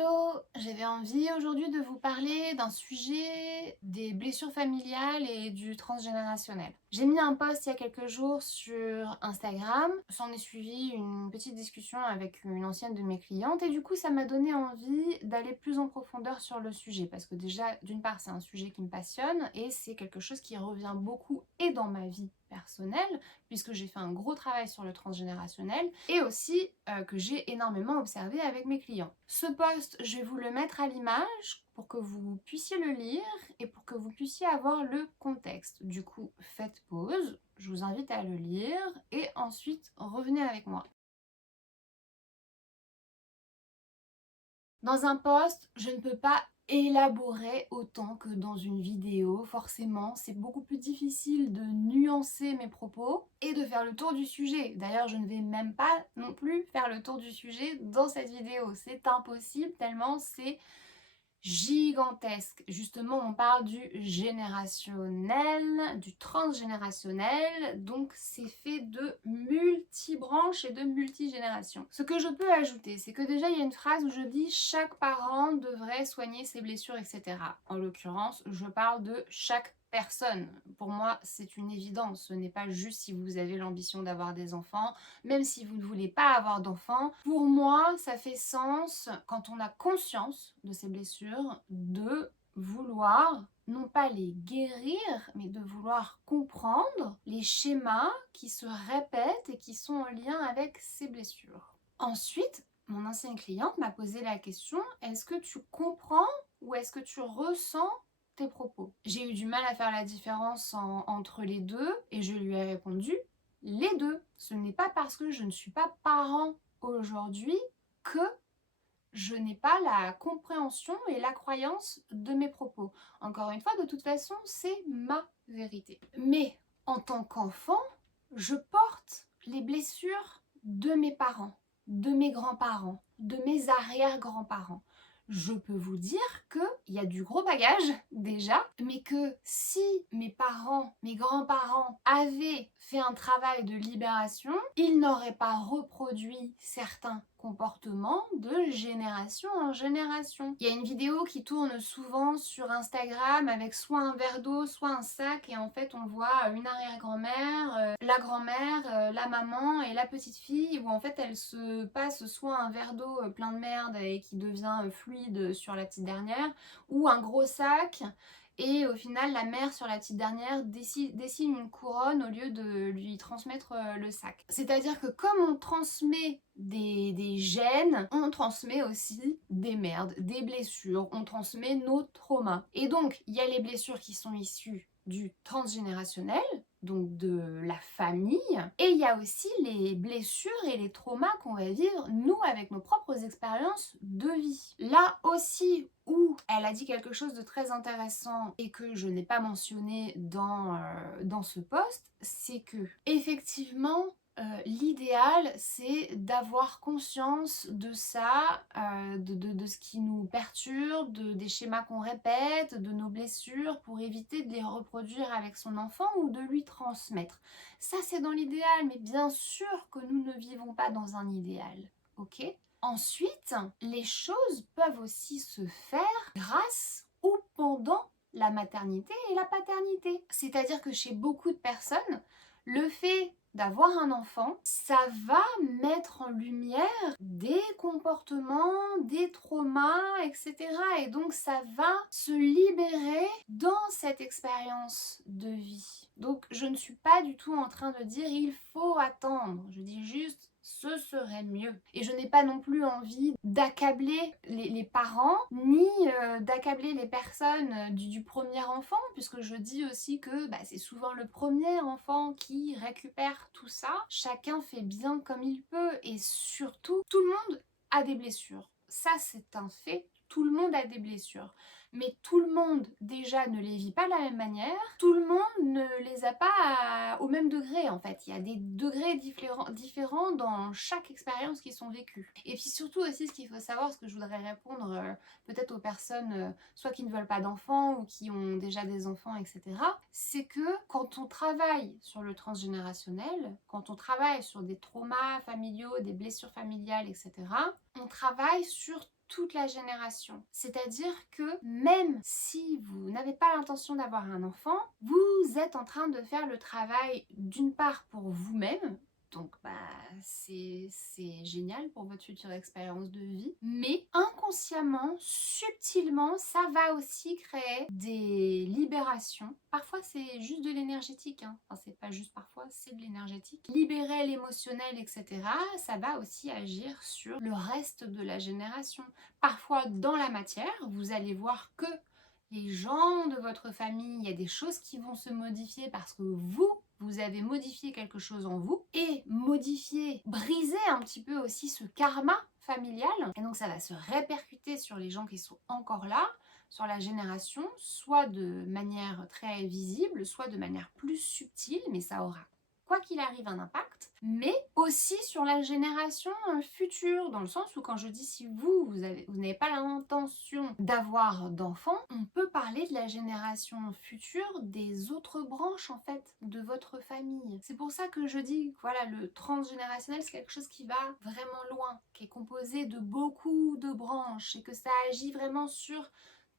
Hello! J'avais envie aujourd'hui de vous parler d'un sujet des blessures familiales et du transgénérationnel. J'ai mis un post il y a quelques jours sur Instagram, s'en est suivi une petite discussion avec une ancienne de mes clientes et du coup ça m'a donné envie d'aller plus en profondeur sur le sujet parce que déjà d'une part c'est un sujet qui me passionne et c'est quelque chose qui revient beaucoup et dans ma vie personnelle puisque j'ai fait un gros travail sur le transgénérationnel et aussi que j'ai énormément observé avec mes clients. Ce post, je vais vous le mettre à l'image pour que vous puissiez le lire et pour que vous puissiez avoir le contexte. Du coup, faites pause, je vous invite à le lire et ensuite revenez avec moi. Dans un post, je ne peux pas élaborer autant que dans une vidéo, forcément, c'est beaucoup plus difficile de nuancer mes propos et de faire le tour du sujet. D'ailleurs, je ne vais même pas non plus faire le tour du sujet dans cette vidéo, c'est impossible tellement c'est gigantesque. Justement, on parle du générationnel, du transgénérationnel, donc c'est fait de multi-branches et de multigénérations. Ce que je peux ajouter, c'est que déjà il y a une phrase où je dis chaque parent devrait soigner ses blessures, etc. En l'occurrence, je parle de chaque personne. Pour moi, c'est une évidence. Ce n'est pas juste si vous avez l'ambition d'avoir des enfants, même si vous ne voulez pas avoir d'enfants. Pour moi, ça fait sens, quand on a conscience de ces blessures, de vouloir non pas les guérir, mais de vouloir comprendre les schémas qui se répètent et qui sont en lien avec ces blessures. Ensuite, mon ancienne cliente m'a posé la question, est-ce que tu comprends ou est-ce que tu ressens tes propos? J'ai eu du mal à faire la différence entre les deux et je lui ai répondu les deux. Ce n'est pas parce que je ne suis pas parent aujourd'hui que je n'ai pas la compréhension et la croyance de mes propos. Encore une fois, de toute façon, c'est ma vérité. Mais en tant qu'enfant, je porte les blessures de mes parents, de mes grands-parents, de mes arrière-grands-parents. Je peux vous dire qu'il y a du gros bagage déjà, mais que si mes parents, mes grands-parents avaient fait un travail de libération, ils n'auraient pas reproduit certains comportements de génération en génération. Il y a une vidéo qui tourne souvent sur Instagram avec soit un verre d'eau, soit un sac et en fait on voit une arrière-grand-mère, la grand-mère, la maman et la petite fille où en fait elle se passe soit un verre d'eau plein de merde et qui devient fluide sur la petite dernière ou un gros sac et au final la mère sur la petite dernière dessine une couronne au lieu de lui transmettre le sac. C'est-à-dire que comme on transmet des gènes, on transmet aussi des merdes, des blessures, on transmet nos traumas. Et donc il y a les blessures qui sont issues du transgénérationnel, donc de la famille, et il y a aussi les blessures et les traumas qu'on va vivre nous avec nos propres expériences de vie. Là aussi où elle a dit quelque chose de très intéressant et que je n'ai pas mentionné dans ce post, c'est que effectivement l'idéal, c'est d'avoir conscience de ça, de ce qui nous perturbe, des schémas qu'on répète, de nos blessures, pour éviter de les reproduire avec son enfant ou de lui transmettre. Ça, c'est dans l'idéal, mais bien sûr que nous ne vivons pas dans un idéal, ok? Ensuite, les choses peuvent aussi se faire grâce ou pendant la maternité et la paternité. C'est-à-dire que chez beaucoup de personnes, le fait d'avoir un enfant, ça va mettre en lumière des comportements, des traumas, etc. Et donc ça va se libérer dans cette expérience de vie. Donc je ne suis pas du tout en train de dire il faut attendre, je dis juste ce serait mieux. Et je n'ai pas non plus envie d'accabler les parents, ni d'accabler les personnes du premier enfant, puisque je dis aussi que c'est souvent le premier enfant qui récupère tout ça. Chacun fait bien comme il peut, et surtout, tout le monde a des blessures. Ça, c'est un fait. Tout le monde a des blessures. Mais tout le monde, déjà, ne les vit pas de la même manière. Tout le monde ne les a pas au même degré, en fait. Il y a des degrés différents dans chaque expérience qui sont vécues. Et puis surtout aussi, ce qu'il faut savoir, ce que je voudrais répondre peut-être aux personnes soit qui ne veulent pas d'enfants ou qui ont déjà des enfants, etc., c'est que quand on travaille sur le transgénérationnel, quand on travaille sur des traumas familiaux, des blessures familiales, etc., on travaille sur toute la génération. C'est-à-dire que même si vous n'avez pas l'intention d'avoir un enfant, vous êtes en train de faire le travail d'une part pour vous-même, donc c'est génial pour votre future expérience de vie, mais inconsciemment, subtilement, ça va aussi créer des libérations. Parfois c'est juste de l'énergétique, hein. Enfin c'est pas juste parfois, c'est de l'énergétique. Libérer l'émotionnel, etc. Ça va aussi agir sur le reste de la génération. Parfois dans la matière, vous allez voir que les gens de votre famille, il y a des choses qui vont se modifier parce que vous avez modifié quelque chose en vous et modifier, briser un petit peu aussi ce karma familial. Et donc ça va se répercuter sur les gens qui sont encore là, sur la génération, soit de manière très visible, soit de manière plus subtile, mais ça aura quoi qu'il arrive un impact, mais aussi sur la génération future, dans le sens où quand je dis si vous n'avez pas l'intention d'avoir d'enfants, on peut parler de la génération future des autres branches en fait de votre famille. C'est pour ça que je dis que voilà, le transgénérationnel c'est quelque chose qui va vraiment loin, qui est composé de beaucoup de branches et que ça agit vraiment sur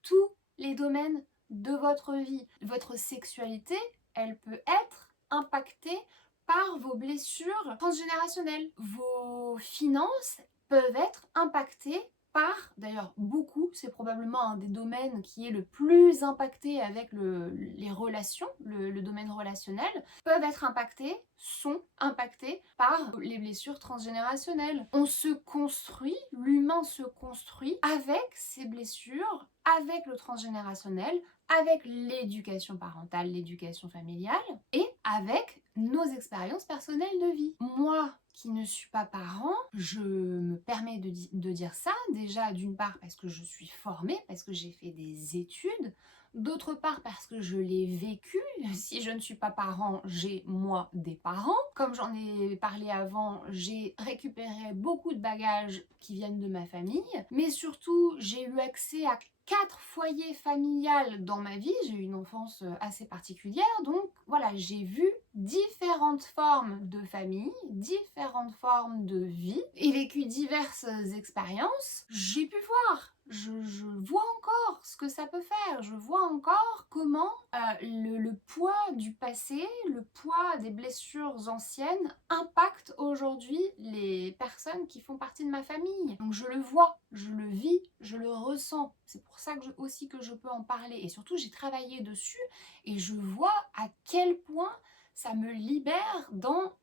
tous les domaines de votre vie. Votre sexualité, elle peut être impactée par vos blessures transgénérationnelles. Vos finances peuvent être impactées par, d'ailleurs beaucoup, c'est probablement un des domaines qui est le plus impacté avec les relations, le domaine relationnel, peuvent être impactés, sont impactés par les blessures transgénérationnelles. On se construit, l'humain se construit avec ces blessures, avec le transgénérationnel, avec l'éducation parentale, l'éducation familiale et avec nos expériences personnelles de vie. Moi, qui ne suis pas parent, je me permets de dire ça, déjà d'une part parce que je suis formée, parce que j'ai fait des études, d'autre part parce que je l'ai vécu. Si je ne suis pas parent, j'ai moi des parents. Comme j'en ai parlé avant, j'ai récupéré beaucoup de bagages qui viennent de ma famille, mais surtout j'ai eu accès à 4 foyers familiales dans ma vie, j'ai eu une enfance assez particulière, donc voilà, j'ai vu différentes formes de famille, différentes formes de vie, et vécu diverses expériences. J'ai pu voir, je vois encore ce que ça peut faire, je vois encore comment le poids du passé, le poids des blessures anciennes impacte aujourd'hui les personnes qui font partie de ma famille. Donc je le vois, je le vis, je le ressens. C'est pour ça que aussi que je peux en parler. Et surtout, j'ai travaillé dessus et je vois à quel point ça me libère dans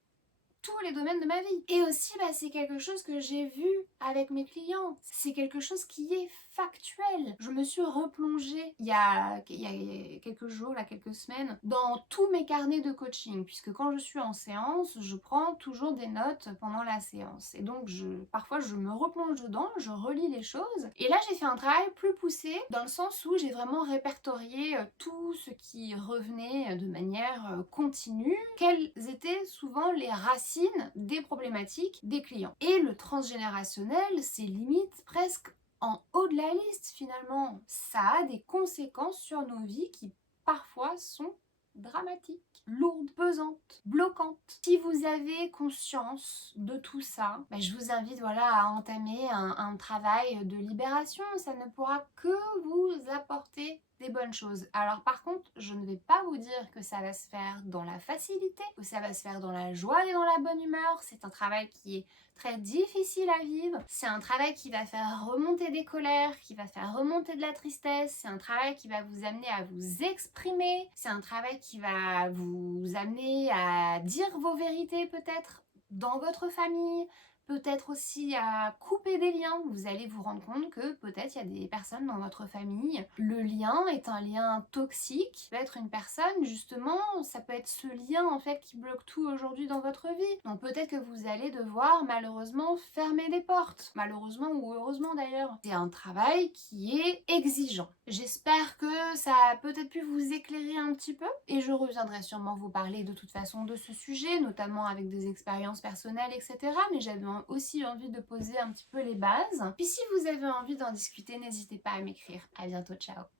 tous les domaines de ma vie. Et aussi, c'est quelque chose que j'ai vu avec mes clients. C'est quelque chose qui est factuel. Je me suis replongée il y a quelques jours, là, quelques semaines, dans tous mes carnets de coaching, puisque quand je suis en séance, je prends toujours des notes pendant la séance. Et donc, parfois, je me replonge dedans, je relis les choses. Et là, j'ai fait un travail plus poussé, dans le sens où j'ai vraiment répertorié tout ce qui revenait de manière continue, quelles étaient souvent les racines des problématiques des clients. Et le transgénérationnel, c'est limite presque en haut de la liste finalement. Ça a des conséquences sur nos vies qui parfois sont dramatiques, lourdes, pesantes, bloquantes. Si vous avez conscience de tout ça, je vous invite à entamer un travail de libération. Ça ne pourra que vous apporter des bonnes choses. Alors par contre, je ne vais pas vous dire que ça va se faire dans la facilité, que ça va se faire dans la joie et dans la bonne humeur. C'est un travail qui est très difficile à vivre. C'est un travail qui va faire remonter des colères, qui va faire remonter de la tristesse. C'est un travail qui va vous amener à vous exprimer. C'est un travail qui va vous amener à dire vos vérités peut-être dans votre famille, peut-être aussi à couper des liens. Vous allez vous rendre compte que peut-être il y a des personnes dans votre famille, le lien est un lien toxique. Ça peut être une personne, justement, ça peut être ce lien en fait qui bloque tout aujourd'hui dans votre vie. Donc peut-être que vous allez devoir malheureusement fermer des portes. Malheureusement ou heureusement d'ailleurs. C'est un travail qui est exigeant. J'espère que ça a peut-être pu vous éclairer un petit peu et je reviendrai sûrement vous parler de toute façon de ce sujet, notamment avec des expériences personnelles, etc. Mais j'avais aussi envie de poser un petit peu les bases. Puis si vous avez envie d'en discuter, n'hésitez pas à m'écrire. À bientôt, ciao!